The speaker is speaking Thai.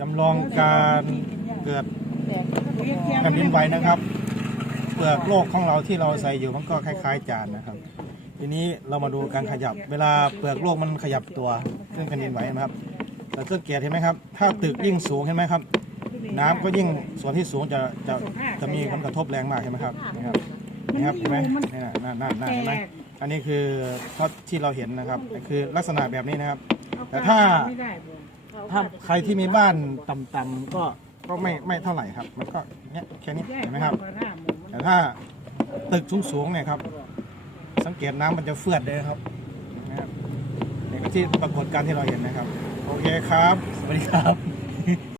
จำลองการเกิดแผ่นดินไหวนะครับเปลือกโลกของเราที่เราใส่อยู่มันก็คล้ายๆจานนะครับทีนี้เรามาดูการขยับเวลาเปลือกโลกมันขยับตัวซึ่งแผ่นดินไหวนะครับแต่สังเกตเห็นไหมครับถ้าตึกยิ่งสูงเห็นไหมครับน้ำก็ยิ่งส่วนที่สูงจะมีผลกระทบแรงมากเห็นไหมครับนะครับเห็นไหมนั่นเห็นไหมอันนี้คือข้อที่เราเห็นนะครับคือลักษณะแบบนี้นะครับแต่ถ้าใครที่มีบ้านต่ำๆก็ไม่เท่าไหร่ครับมันก็เนี้ยแค่นี้เห็นไหมครับแต่ถ้าตึกสูงๆเนี่ยครับสังเกตน้ำมันจะเฟื่อนเลยครับนะครับนี่ก็ที่ปรากฏการณ์ที่เราเห็นนะครับโอเคครับสวัสดีครับ